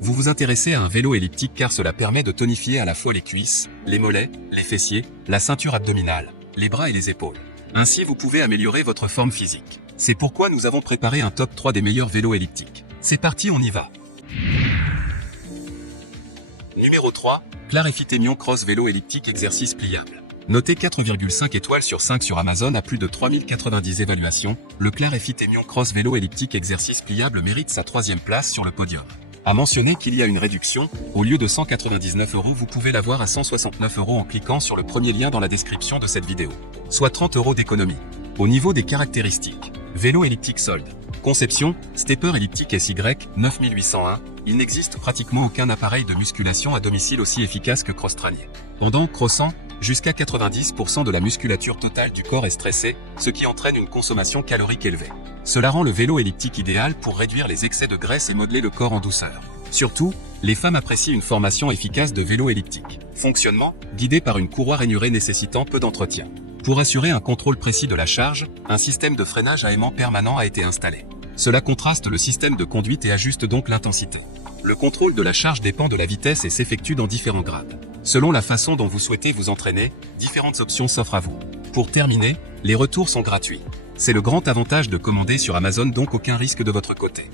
Vous vous intéressez à un vélo elliptique car cela permet de tonifier à la fois les cuisses, les mollets, les fessiers, la ceinture abdominale, les bras et les épaules. Ainsi vous pouvez améliorer votre forme physique. C'est pourquoi nous avons préparé un top 3 des meilleurs vélos elliptiques. C'est parti, on y va. Numéro 3, Clarifitemion Cross Vélo Elliptique Exercice Pliable. Noté 4,5 étoiles sur 5 sur Amazon à plus de 3090 évaluations, le Clarifitemion Cross Vélo Elliptique Exercice Pliable mérite sa 3e place sur le podium. À mentionner qu'il y a une réduction, au lieu de 199 €, vous pouvez l'avoir à 169 € en cliquant sur le premier lien dans la description de cette vidéo. Soit 30 € d'économie. Au niveau des caractéristiques, vélo elliptique solde. Conception, stepper elliptique SY 9801, il n'existe pratiquement aucun appareil de musculation à domicile aussi efficace que Crosstranier. Pendant crossant, jusqu'à 90% de la musculature totale du corps est stressée, ce qui entraîne une consommation calorique élevée. Cela rend le vélo elliptique idéal pour réduire les excès de graisse et modeler le corps en douceur. Surtout, les femmes apprécient une formation efficace de vélo elliptique. Fonctionnement, guidé par une courroie rainurée nécessitant peu d'entretien. Pour assurer un contrôle précis de la charge, un système de freinage à aimant permanent a été installé. Cela contraste le système de conduite et ajuste donc l'intensité. Le contrôle de la charge dépend de la vitesse et s'effectue dans différents grades. Selon la façon dont vous souhaitez vous entraîner, différentes options s'offrent à vous. Pour terminer, les retours sont gratuits. C'est le grand avantage de commander sur Amazon, donc aucun risque de votre côté.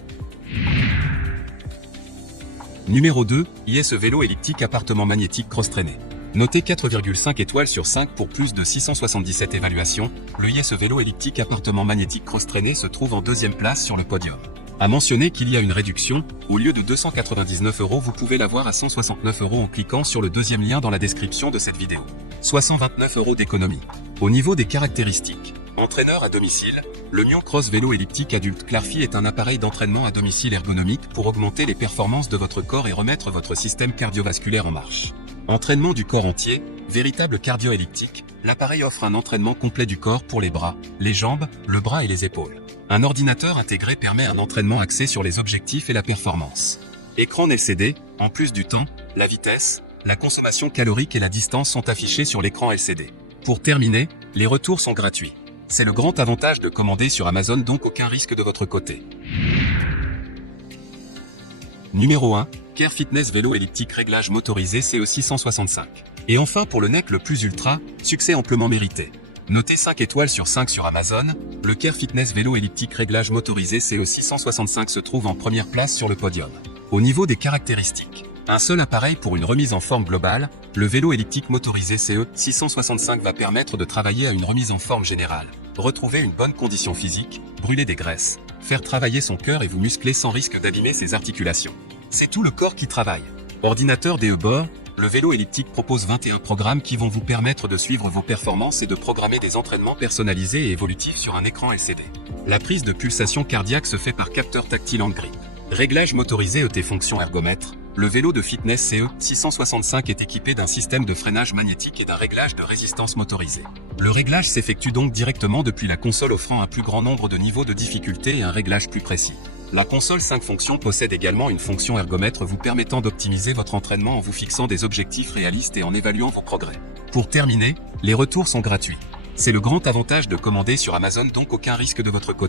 Numéro 2, IS Vélo Elliptique Appartement Magnétique Cross-Traîné. Noté 4,5 étoiles sur 5 pour plus de 677 évaluations, le IS Vélo Elliptique Appartement Magnétique Cross-Traîné se trouve en 2e place sur le podium. À mentionner qu'il y a une réduction, au lieu de 299 €, vous pouvez l'avoir à 169 € en cliquant sur le deuxième lien dans la description de cette vidéo. Soit 129 € d'économie. Au niveau des caractéristiques, entraîneur à domicile, le Mion Cross Vélo Elliptique Adulte Clarfi est un appareil d'entraînement à domicile ergonomique pour augmenter les performances de votre corps et remettre votre système cardiovasculaire en marche. Entraînement du corps entier, véritable cardio-elliptique, l'appareil offre un entraînement complet du corps pour les bras, les jambes, le bras et les épaules. Un ordinateur intégré permet un entraînement axé sur les objectifs et la performance. Écran LCD, en plus du temps, la vitesse, la consommation calorique et la distance sont affichés sur l'écran LCD. Pour terminer, les retours sont gratuits. C'est le grand avantage de commander sur Amazon, donc aucun risque de votre côté. Numéro 1, Care Fitness Vélo Elliptique Réglage Motorisé CO665. Et enfin pour le NEC le plus ultra, succès amplement mérité. Noté 5 étoiles sur 5 sur Amazon, le Care Fitness Vélo Elliptique Réglage Motorisé CO665 se trouve en première place sur le podium. Au niveau des caractéristiques, un seul appareil pour une remise en forme globale, le vélo elliptique motorisé CE665 va permettre de travailler à une remise en forme générale, retrouver une bonne condition physique, brûler des graisses, faire travailler son cœur et vous muscler sans risque d'abîmer ses articulations. C'est tout le corps qui travaille. Ordinateur DE-Bord, le vélo elliptique propose 21 programmes qui vont vous permettre de suivre vos performances et de programmer des entraînements personnalisés et évolutifs sur un écran LCD. La prise de pulsation cardiaque se fait par capteur tactile hand grip. Réglage motorisé ET fonction ergomètre. Le vélo de fitness CE665 est équipé d'un système de freinage magnétique et d'un réglage de résistance motorisé. Le réglage s'effectue donc directement depuis la console, offrant un plus grand nombre de niveaux de difficulté et un réglage plus précis. La console 5 fonctions possède également une fonction ergomètre vous permettant d'optimiser votre entraînement en vous fixant des objectifs réalistes et en évaluant vos progrès. Pour terminer, les retours sont gratuits. C'est le grand avantage de commander sur Amazon, donc aucun risque de votre côté.